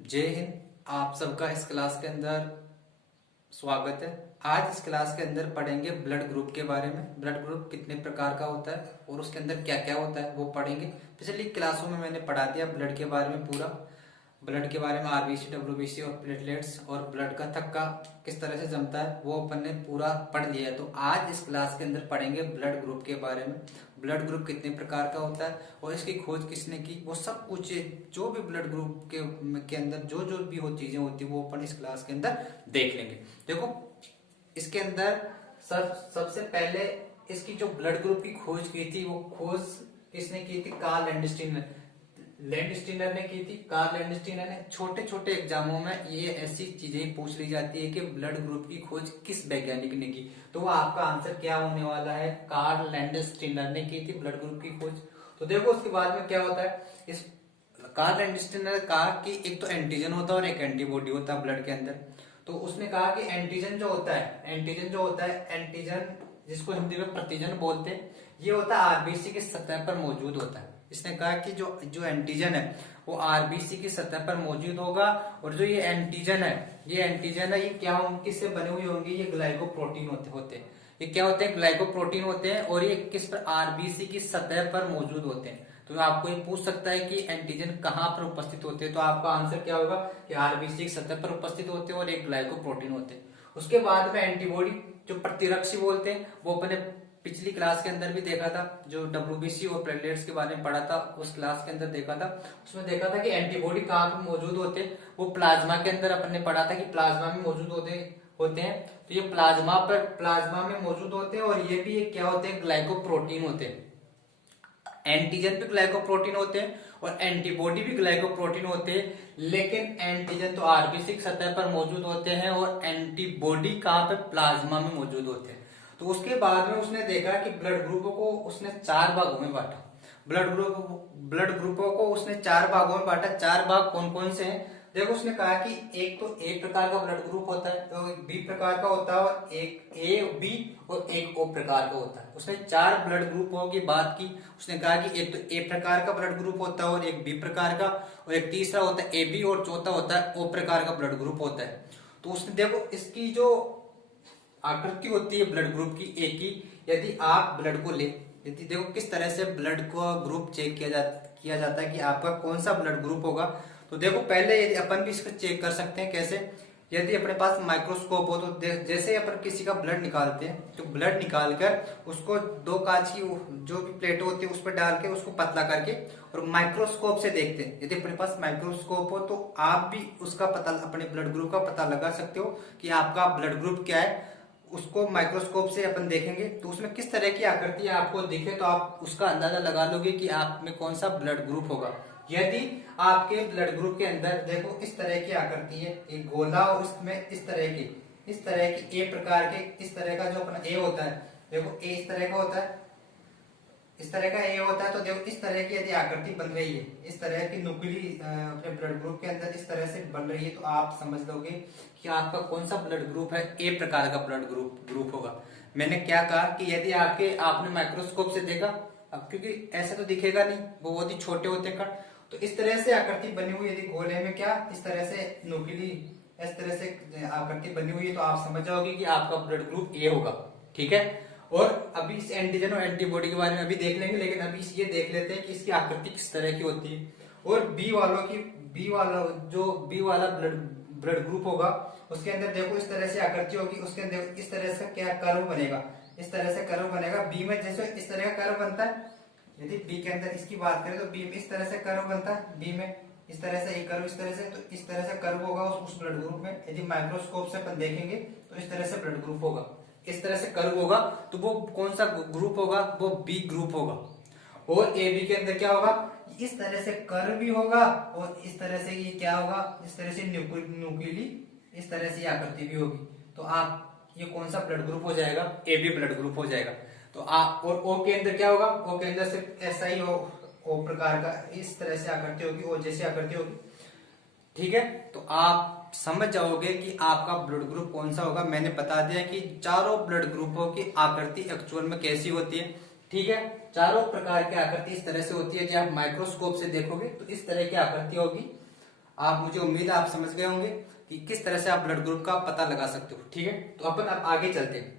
जय हिंद। आप सबका इस क्लास के अंदर स्वागत है। आज इस क्लास के अंदर पढ़ेंगे ब्लड ग्रुप के बारे में। ब्लड ग्रुप कितने प्रकार का होता है और उसके अंदर क्या क्या होता है वो पढ़ेंगे। पिछली क्लासों में मैंने पढ़ा दिया ब्लड के बारे में, पूरा ब्लड के बारे में, आरबीसी, डब्ल्यूबीसी और प्लेटलेट्स और ब्लड का थक्का किस तरह से जमता है वो अपन ने पूरा पढ़ लिया है। तो आज इस क्लास के अंदर पढ़ेंगे ब्लड ग्रुप के बारे में। ब्लड ग्रुप कितने प्रकार का होता है और इसकी खोज किसने की, वो सब कुछ, जो भी ब्लड ग्रुप के अंदर जो जो भी वो चीजें होती है वो अपन इस क्लास के अंदर देख लेंगे। देखो, इसके अंदर सबसे पहले इसकी जो ब्लड ग्रुप की खोज की थी वो खोज किसने की थी? कार्ल लैंडस्टीनर ने की थी। कार्ल लैंडस्टीनर ने छोटे छोटे एग्जामों में ये ऐसी चीजें पूछ ली जाती है कि ब्लड ग्रुप की खोज किस वैज्ञानिक ने की, तो वो आपका आंसर क्या होने वाला है? कार्ल लैंडस्टीनर ने की थी ब्लड ग्रुप की खोज। तो देखो उसके बाद में क्या होता है, इस कार्ल लैंडस्टीनर ने कहा कि एक तो एंटीजन होता है और एक एंटीबॉडी होता है ब्लड के अंदर। तो उसने कहा कि एंटीजन जो होता है एंटीजन जिसको हिंदी में प्रतिजन बोलते हैं, ये होता है आरबीसी की सतह पर मौजूद होता है। इसने कहा कि जो जो एंटीजन है वो आरबीसी की सतह पर मौजूद होगा, और जो ये एंटीजन है ये क्या किससे बने हुए होंगे? ये ग्लाइकोप्रोटीन होते हैं। ये क्या होते हैं? ग्लाइकोप्रोटीन होते हैं, और ये किस पर? आरबीसी की सतह पर मौजूद होते हैं। तो आपको ये पूछ सकता है कि एंटीजन कहाँ पर उपस्थित होते हैं, तो आपका आंसर क्या होगा कि आरबीसी की सतह पर उपस्थित होते हैं और एक ग्लाइकोप्रोटीन होते हैं। उसके बाद में एंटीबॉडी, जो प्रतिरक्षी बोलते हैं, वो अपने पिछली क्लास के अंदर भी देखा था, जो डब्ल्यूबीसी और प्लेटलेट्स के बारे में पढ़ा था उस क्लास के अंदर देखा था। उसमें देखा था कि एंटीबॉडी कहाँ पर मौजूद होते हैं, वो प्लाज्मा के अंदर अपन ने पढ़ा था कि प्लाज्मा में मौजूद होते हैं। तो ये प्लाज्मा में मौजूद होते हैं, और ये भी ये क्या होते हैं? ग्लाइकोप्रोटीन होते हैं। एंटीजन भी ग्लाइकोप्रोटीन होते हैं और एंटीबॉडी भी ग्लाइकोप्रोटीन होते हैं, लेकिन एंटीजन तो आरबीसी की सतह पर मौजूद होते हैं और एंटीबॉडी कहाँ पे? प्लाज्मा में मौजूद होते हैं। तो उसके बाद में उसने देखा कि ब्लड ग्रुपों को उसने 4 भागों में बांटा। ब्लड ग्रुपों को उसने 4 भागों में बांटा। 4 भाग कौन कौन से हैं? देखो, उसने कहा कि एक तो ए प्रकार का ब्लड ग्रुप होता है, तो एक बी प्रकार का होता है, और एक ए बी और एक ओ प्रकार का होता है। उसने 4 ब्लड ग्रुपों की बात की। उसने कहा कि एक तो ए प्रकार का ब्लड ग्रुप होता है, और एक बी प्रकार का, और एक तीसरा होता है ए बी, और चौथा होता है ओ प्रकार का ब्लड ग्रुप होता है। तो उसने देखो इसकी जो आकृति होती है ब्लड ग्रुप की ए की, यदि आप ब्लड को ले, यदि देखो किस तरह से ब्लड को ग्रुप चेक किया जाता है कि आपका कौन सा ब्लड ग्रुप होगा। तो देखो, पहले यदि अपन भी इसको चेक कर सकते हैं। कैसे? यदि अपने पास माइक्रोस्कोप हो तो जैसे अपन किसी का ब्लड निकालते हैं, तो ब्लड निकाल कर उसको 2 कांच की जो भी प्लेट होती है उस पर डाल के उसको पतला करके और माइक्रोस्कोप से देखते हैं। यदि अपने पास माइक्रोस्कोप हो तो आप भी उसका पता, अपने ब्लड ग्रुप का पता लगा सकते हो कि आपका ब्लड ग्रुप क्या है। उसको माइक्रोस्कोप से अपन देखेंगे तो उसमें किस तरह की आकृति आपको दिखे, तो आप उसका अंदाजा लगा लोगे कि आप में कौन सा ब्लड ग्रुप होगा। यदि आपके ब्लड ग्रुप के अंदर देखो इस तरह की आकृति है, एक गोला, और उसमें इस तरह की ए प्रकार के, इस तरह का जो अपना ए होता है, देखो ए इस तरह का होता है, इस तरह का ए होता है। तो देखो इस तरह की यदि आकृति बन रही है, इस तरह की नुकीली अपने ब्लड ग्रुप के अंदर इस तरह से बन रही है, तो आप समझ लोगे कि आपका कौन सा ब्लड ग्रुप है। ए प्रकार का ब्लड ग्रुप होगा। मैंने क्या कहा कि यदि आपने माइक्रोस्कोप से देखा, अब क्योंकि ऐसे तो दिखेगा नहीं, वो बहुत ही छोटे होते हैं कण, तो इस तरह से आकृति बनी हुई यदि गोले में क्या इस तरह से नुकीली इस तरह से आकृति बनी हुई है, तो आप समझ जाओगे कि आपका ब्लड ग्रुप ए होगा। ठीक है। और अभी इस एंटीजन और एंटीबॉडी के बारे में अभी देख लेंगे, लेकिन अभी ये देख लेते हैं कि इसकी आकृति किस तरह की होती है। और बी वाला ब्लड ग्रुप होगा, उसके अंदर देखो इस तरह से आकृति होगी, उसके अंदर इस तरह से क्या कर्व बनेगा, इस तरह से कर्व बनेगा। बी में जैसे इस तरह का कर्व बनता है, यदि बी के अंदर इसकी बात करें तो बी में इस तरह से कर्व बनता है, बी में इस तरह से एक कर्व, इस तरह से, तो इस तरह से कर्व होगा उस ब्लड ग्रुप में। यदि माइक्रोस्कोप से अपन देखेंगे तो इस तरह से ब्लड ग्रुप होगा, इस तरह से कर्व होगा, तो वो कौन सा ग्रुप होगा? वो बी ग्रुप होगा। और ए बी के अंदर क्या होगा? इस तरह से कर्व भी होगा, और इस तरह से ये क्या होगा? इस तरह से न्यूक्लियली इस तरह से आकृति भी होगी। तो आप ये कौन सा ब्लड ग्रुप हो जाएगा? ए बी ब्लड ग्रुप हो जाएगा। तो आप, और ओ के अंदर क्या होगा? ओ के अंदर सिर्फ ऐसा ही ओ प्रकार का इस तरह से आकृति होगी, ओ जैसी आकृति होगी। ठीक है। तो आप समझ जाओगे कि आपका ब्लड ग्रुप कौन सा होगा। मैंने बता दिया कि चारों ब्लड ग्रुपों की आकृति एक्चुअल में कैसी होती है। ठीक है। चारों प्रकार की आकृति इस तरह से होती है कि आप माइक्रोस्कोप से देखोगे तो इस तरह की आकृति होगी। आप, मुझे उम्मीद है आप समझ गए होंगे कि किस तरह से आप ब्लड ग्रुप का पता लगा सकते हो। ठीक है, तो अपन अब आगे चलते हैं।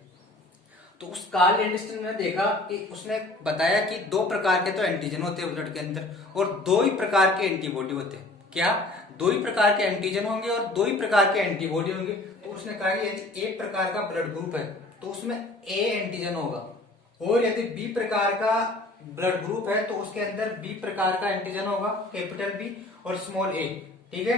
तो उस कार्ल लैंडस्टीन ने देखा कि उसने बताया कि दो प्रकार के तो एंटीजन होते हैं ब्लड के अंदर और दो ही प्रकार के एंटीबॉडी होते हैं। क्या? दो ही प्रकार के एंटीजन होंगे और दो ही प्रकार के एंटीबॉडी होंगे। तो उसने कहा कि यदि एक प्रकार का ब्लड ग्रुप है तो उसमें ए एंटीजन होगा, और यदि बी प्रकार का ब्लड ग्रुप है तो उसके अंदर बी प्रकार का एंटीजन होगा, कैपिटल बी और स्मॉल ए। ठीक है,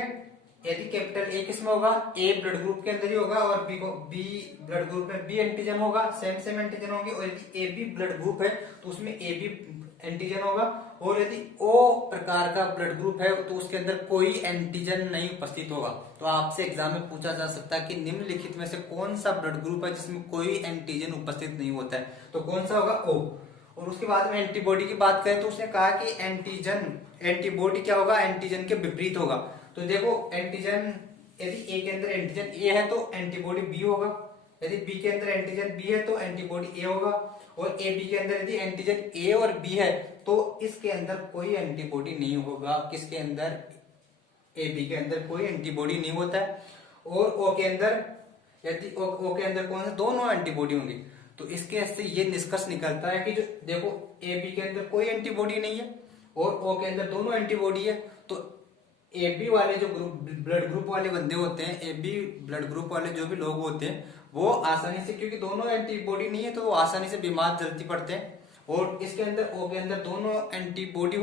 यदि कैपिटल ए किसमें होगा, ए ब्लड ग्रुप के अंदर ही होगा, और बी को बी ब्लड ग्रुप में बी एंटीजन होगा, सेम सेम एंटीजन होंगे। और यदि ए बी ब्लड ग्रुप है तो उसमें ए बी एंटीजन होगा, और यदि ओ प्रकार का ब्लड ग्रुप है तो उसके अंदर कोई एंटीजन नहीं उपस्थित होगा। तो आपसे एग्जाम में पूछा जा सकता है कि निम्नलिखित में से कौन सा ब्लड ग्रुप है जिसमें कोई एंटीजन उपस्थित नहीं होता है, तो कौन सा होगा, ओ। और उसके बाद में एंटीबॉडी की बात करें तो उसने कहा कि एंटीबॉडी क्या होगा, एंटीजन के विपरीत होगा। तो देखो एंटीजन, यदि ए के अंदर एंटीजन ए है तो एंटीबॉडी बी होगा, यदि बी के अंदर एंटीजन बी है तो एंटीबॉडी ए होगा, और ए बी के अंदर यदि एंटीजन ए और बी है तो इसके अंदर कोई एंटीबॉडी नहीं होगा। किसके अंदर, ए बी के अंदर कोई एंटीबॉडी नहीं होता है। और ओ के अंदर, यदि ओ के अंदर कौन सा, दोनों एंटीबॉडी होंगी। तो इसके से ये निष्कर्ष निकलता है कि जो देखो ए बी के अंदर कोई एंटीबॉडी नहीं है और ओ के अंदर दोनों एंटीबॉडी है, तो ए बी वाले जो ग्रुप ब्लड ग्रुप वाले बंदे होते हैं, ए बी ब्लड ग्रुप वाले जो भी लोग होते हैं, वो आसानी से, क्योंकि दोनों एंटीबॉडी नहीं है तो वो आसानी से बीमार जल्दी पड़ते हैं। और इसके अंदर ओ के अंदर दोनों एंटीबॉडी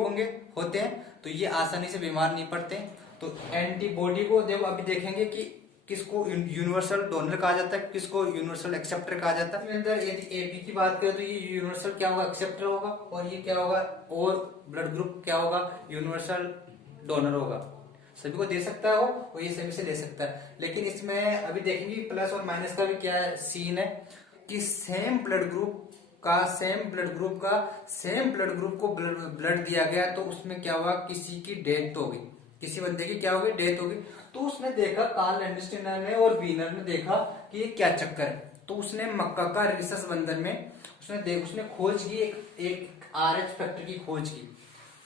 होते हैं तो ये आसानी से बीमार नहीं पड़ते। तो एंटीबॉडी को देखो अभी देखेंगे कि किसको यूनिवर्सल डोनर कहा जाता है, किसको यूनिवर्सल एक्सेप्टर कहा जाता है। अंदर यदि ए बी की बात करें तो ये यूनिवर्सल क्या होगा, एक्सेप्टर होगा, और ये क्या होगा, और ब्लड ग्रुप क्या होगा, यूनिवर्सल डोनर होगा। सभी को दे सकता है वो, और ये सभी से दे सकता है। लेकिन इसमें अभी देखेंगे प्लस और माइनस का भी क्या सीन है कि सेम ब्लड ग्रुप को ब्लड दिया गया तो उसमें क्या हुआ, किसी की डेथ हो गई, किसी बंदे की क्या होगी, डेथ होगी। तो उसने देखा, कार्ल लैंडस्टीन ने और वीनर ने देखा कि ये क्या चक्कर है। तो उसने मक्का का रिसर्च बंधन में उसने खोज की, एक आरएच फैक्टर की खोज की।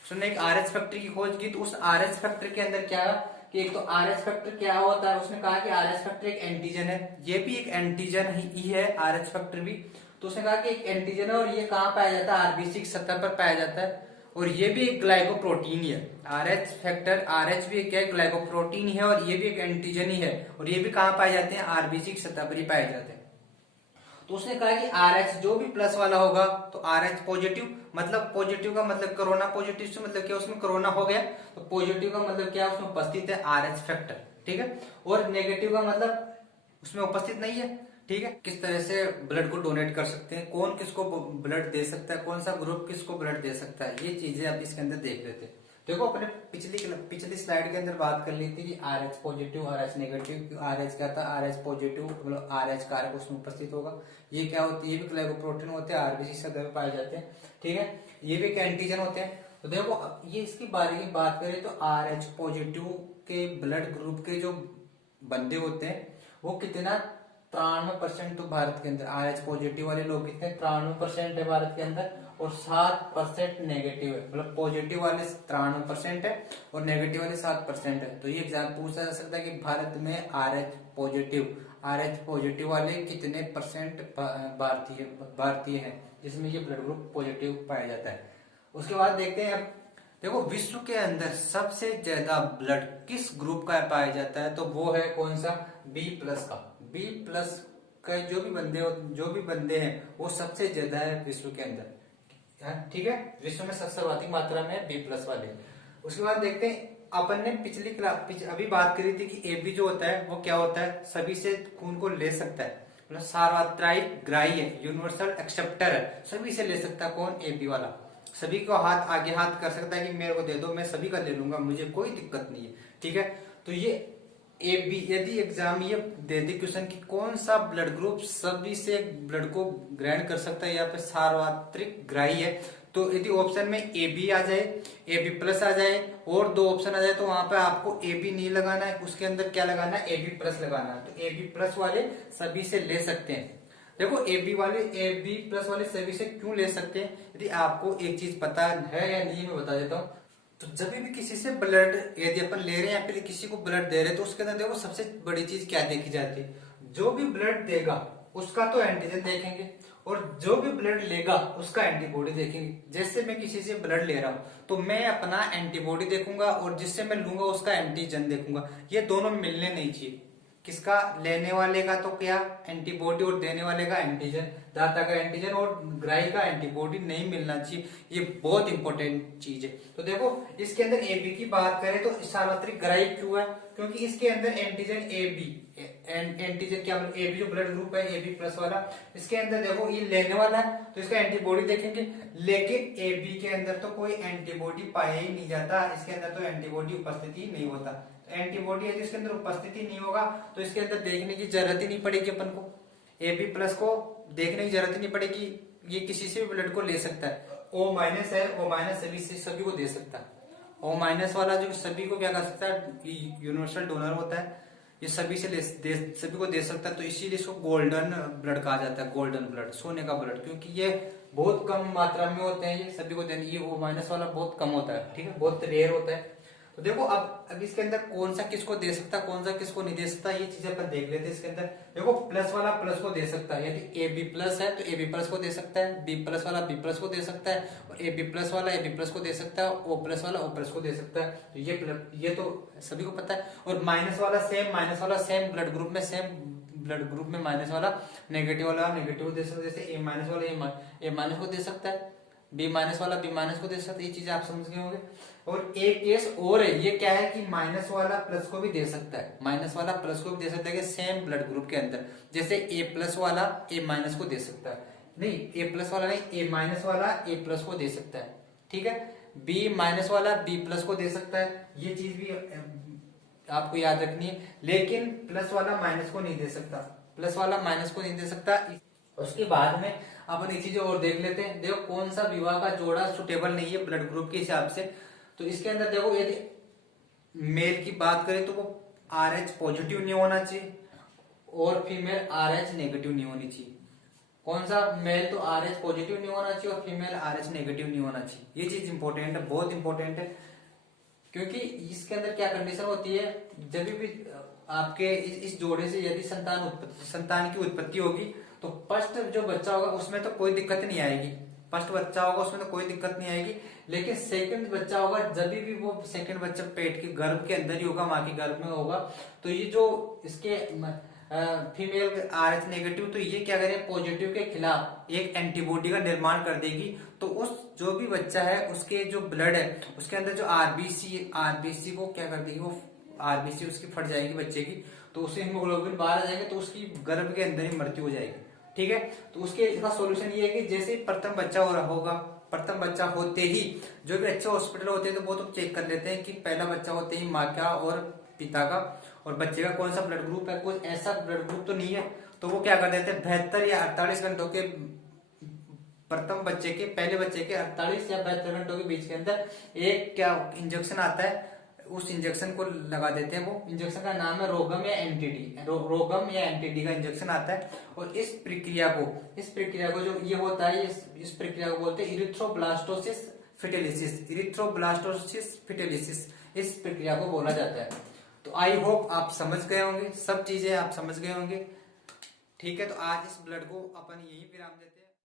उसने एक आरएच फैक्टर की खोज की। तो उस आरएच फैक्टर के अंदर क्या कि एक तो आरएच फैक्टर क्या होता है, उसने कहा कि आरएच फैक्टर एक एंटीजन है, ये भी एक एंटीजन ही है, आरएच फैक्टर भी। तो उसने कहा कि एक एंटीजन है और ये कहाँ पाया जाता है, आरबीसी की सतह पर पाया जाता है, और ये भी एक ग्लाइकोप्रोटीन ही है। आरएच फैक्टर, आरएच भी क्या है, ग्लाइकोप्रोटीन ही है, और ये भी एक एंटीजन ही है, और ये भी कहाँ पाए जाते हैं, आरबीसी की सतह पर ही पाए जाते हैं। तो उसने कहा कि आरएच जो भी प्लस वाला होगा तो आरएच पॉजिटिव, मतलब पॉजिटिव का मतलब कोरोना पॉजिटिव से मतलब क्या, उसमें कोरोना हो गया, तो पॉजिटिव का मतलब क्या, उसमें उपस्थित है आरएच फैक्टर। ठीक है, और नेगेटिव का मतलब उसमें उपस्थित नहीं है। ठीक है, किस तरह से ब्लड को डोनेट कर सकते हैं, कौन किसको ब्लड दे सकता है, कौन सा ग्रुप किसको ब्लड दे सकता है, ये चीजें अब इसके अंदर देख लेते हैं। देखो अपने पिछली स्लाइड के अंदर बात कर ली थी कि RH positive, RH negative. RH क्या था, आरएच पॉजिटिव मतलब आरएच कारक उसमें उपस्थित होगा। ये क्या होती है, ये भी ग्लाइकोप्रोटीन होते हैं, आरबीसी सतह में पाए जाते हैं। ठीक है, ये भी एक एंटीजन होते हैं। तो देखो ये इसकी बारे में बात करें तो आरएच पॉजिटिव के ब्लड ग्रुप के जो बंदे होते हैं वो कितना, 93% तो भारत के अंदर आरएच पॉजिटिव वाले लोग कितने, 93% है भारत के अंदर, और 7% नेगेटिव है। मतलब पॉजिटिव वाले 93% है और नेगेटिव वाले 7% है। तो ये एग्जाम पूछा जा सकता है कि भारत में आरएच पॉजिटिव वाले कितने परसेंट भारतीय हैं जिसमें ये ब्लड ग्रुप पॉजिटिव पाया जाता है। उसके बाद देखते हैं अब, देखो विश्व के अंदर सबसे ज्यादा ब्लड किस ग्रुप का पाया जाता है, तो वो है कौन सा, बी प्लस का। बी प्लस का जो भी बंदे हैं वो सबसे ज्यादा है विश्व के अंदर। ठीक है, विश्व में सबसे सर्वाधिक मात्रा में बी प्लस वाले। उसके बाद देखते हैं, अपन ने अभी बात करी थी कि एबी जो होता है वो क्या होता है, सभी से खून को ले सकता है, मतलब सार्वत्रिक ग्राही है, यूनिवर्सल एक्सेप्टर है, सभी से ले सकता है। कौन, एबी वाला सभी को आगे हाथ कर सकता है कि मेरे को दे दो, मैं सभी का ले लूंगा, मुझे कोई दिक्कत नहीं है। ठीक है, तो ये ए बी, यदि एग्जाम ये दे दे क्वेश्चन कि कौन सा ब्लड ग्रुप सभी से ब्लड को ग्रहण कर सकता है या फिर सार्वत्रिक ग्राही है, तो यदि ऑप्शन में ए बी आ जाए, ए बी प्लस आ जाए और दो ऑप्शन आ जाए तो वहां पे आपको ए बी नहीं लगाना है, उसके अंदर क्या लगाना है, ए बी प्लस लगाना है। तो ए बी प्लस वाले सभी से ले सकते हैं। देखो ए बी प्लस वाले सभी से क्यों ले सकते हैं, यदि आपको एक चीज पता है या नहीं मैं बता देता हूँ। तो जब भी किसी से ब्लड यदि अपन ले रहे हैं या फिर किसी को ब्लड दे रहे हैं तो उसके अंदर देखो सबसे बड़ी चीज क्या देखी जाती है, जो भी ब्लड देगा उसका तो एंटीजन देखेंगे और जो भी ब्लड लेगा उसका एंटीबॉडी देखेंगे। जैसे मैं किसी से ब्लड ले रहा हूं तो मैं अपना एंटीबॉडी देखूंगा और जिससे मैं लूंगा उसका एंटीजन देखूंगा। ये दोनों मिलने नहीं चाहिए। किसका, लेने वाले का तो क्या एंटीबॉडी और देने वाले का एंटीजन, दाता का एंटीजन और ग्राही का एंटीबॉडी नहीं मिलना चाहिए। ये बहुत इंपॉर्टेंट चीज है। तो देखो इसके अंदर ए बी की बात करें तो सार्वत्रिक ग्राही क्यों है, क्योंकि इसके अंदर एंटीजन ए बी, एंटीजन क्या मतलब ए बी जो ब्लड ग्रुप है ए बी प्लस वाला, इसके अंदर देखो ये लेने वाला है तो इसका एंटीबॉडी देखेंगे। लेकिन ए बी के अंदर तो कोई एंटीबॉडी पाया ही नहीं जाता, इसके अंदर तो एंटीबॉडी उपस्थिति नहीं होता। एंटीबॉडी यदि इसके अंदर उपस्थिति नहीं होगा तो इसके अंदर देखने की जरूरत ही नहीं पड़ेगी अपन को, ए बी प्लस को देखने की जरूरत ही नहीं पड़ेगी। ये किसी से भी ब्लड को ले सकता है। ओ माइनस है, ओ माइनस सभी को दे सकता है। ओ माइनस वाला जो सभी को क्या कर सकता है, यूनिवर्सल डोनर होता है, ये सभी से सभी को दे सकता है। तो इसीलिए इसको गोल्डन ब्लड कहा जाता है, गोल्डन ब्लड, सोने का ब्लड, क्योंकि ये बहुत कम मात्रा में होते हैं, ये सभी को देने। ये ओ माइनस वाला बहुत कम होता है, ठीक है, बहुत रेयर होता है। तो देखो अब इसके अंदर कौन सा किसको दे सकता है, कौन सा किसको नहीं दे सकता, ये चीजें अपन देख लेते हैं। इसके अंदर देखो प्लस वाला प्लस को दे सकता है, यदि ए बी प्लस है तो ए बी प्लस को दे सकता है, बी प्लस वाला बी प्लस को दे सकता है, और ए बी प्लस वाला ए बी प्लस को दे सकता है, ओ प्लस वाला ओ प्लस को दे सकता है। तो ये तो सभी को पता है। और माइनस वाला सेम ब्लड ग्रुप में माइनस वाला नेगेटिव को दे सकता है। जैसे ए माइनस वाला ए माइनस को दे सकता है, बी माइनस वाला बी माइनस को दे सकता है। ये चीजें आप समझ गए होंगे। और एक केस और है, ये क्या है कि माइनस वाला प्लस को भी दे सकता है, माइनस वाला प्लस को भी दे सकता है कि सेम ब्लड ग्रुप के अंदर। जैसे ए प्लस वाला ए माइनस को दे सकता है, नहीं ए प्लस वाला नहीं, ए माइनस वाला ए प्लस को दे सकता है, ठीक है। बी माइनस वाला बी प्लस को दे सकता है, ये चीज भी आपको याद रखनी है। लेकिन प्लस वाला माइनस को नहीं दे सकता, प्लस वाला माइनस को नहीं दे सकता। उसके बाद में अपन एक चीज और देख लेते हैं। देखो कौन सा विवाह का जोड़ा सुटेबल नहीं है ब्लड ग्रुप के हिसाब से। तो इसके अंदर देखो यदि मेल की बात करें तो वो RH पॉजिटिव नहीं होना चाहिए और फीमेल RH नेगेटिव नहीं होनी चाहिए। कौन सा, मेल तो RH पॉजिटिव नहीं होना चाहिए और फीमेल RH नेगेटिव नहीं होना चाहिए। ये चीज इंपॉर्टेंट है, बहुत इंपॉर्टेंट है, क्योंकि इसके अंदर क्या कंडीशन होती है, जब भी आपके इस जोड़े से यदि संतान की उत्पत्ति होगी तो फर्स्ट जो बच्चा होगा उसमें तो कोई दिक्कत नहीं आएगी, फर्स्ट बच्चा होगा उसमें तो कोई दिक्कत नहीं आएगी। लेकिन सेकंड बच्चा होगा, जब भी वो सेकंड बच्चा पेट के गर्भ के अंदर ही होगा, माँ के गर्भ में होगा, तो ये जो इसके फीमेल RH नेगेटिव, तो ये क्या करें, पॉजिटिव के खिलाफ एक एंटीबॉडी का निर्माण कर देगी। तो उस जो भी बच्चा है उसके जो ब्लड है उसके अंदर जो आरबीसी को क्या कर देगी, वो आरबीसी उसकी फट जाएगी बच्चे की, तो उससे हीमोग्लोबिन बाहर आ जाएगा, तो उसकी गर्भ के अंदर ही मृत्यु हो जाएगी, ठीक है। तो उसके इसका सॉल्यूशन ये है कि जैसे प्रथम बच्चा होगा, प्रथम बच्चा होते ही जो भी अच्छे हॉस्पिटल होते हैं तो वो तो चेक कर लेते हैं कि पहला बच्चा होते ही माँ का और पिता का और बच्चे का कौन सा ब्लड ग्रुप है, कोई ऐसा ब्लड ग्रुप तो नहीं है। तो वो क्या कर देते हैं 72 या 48 घंटों के प्रथम बच्चे के, पहले बच्चे के 48 या 72 घंटों के बीच के अंदर एक क्या इंजेक्शन आता है, उस इंजेक्शन को लगा देते हैं। वो इंजेक्शन का नाम है रोगम या एंटीडी का इंजेक्शन आता है। और इस प्रक्रिया को जो ये होता है, इस प्रक्रिया को बोलते हैं इरिथ्रोब्लास्टोसिस फिटेलिसिस, इस प्रक्रिया को बोला जाता है। तो आई होप आप समझ गए होंगे, सब चीजें आप समझ गए होंगे, ठीक है। तो आज इस ब्लड को अपन यही विराम देते हैं।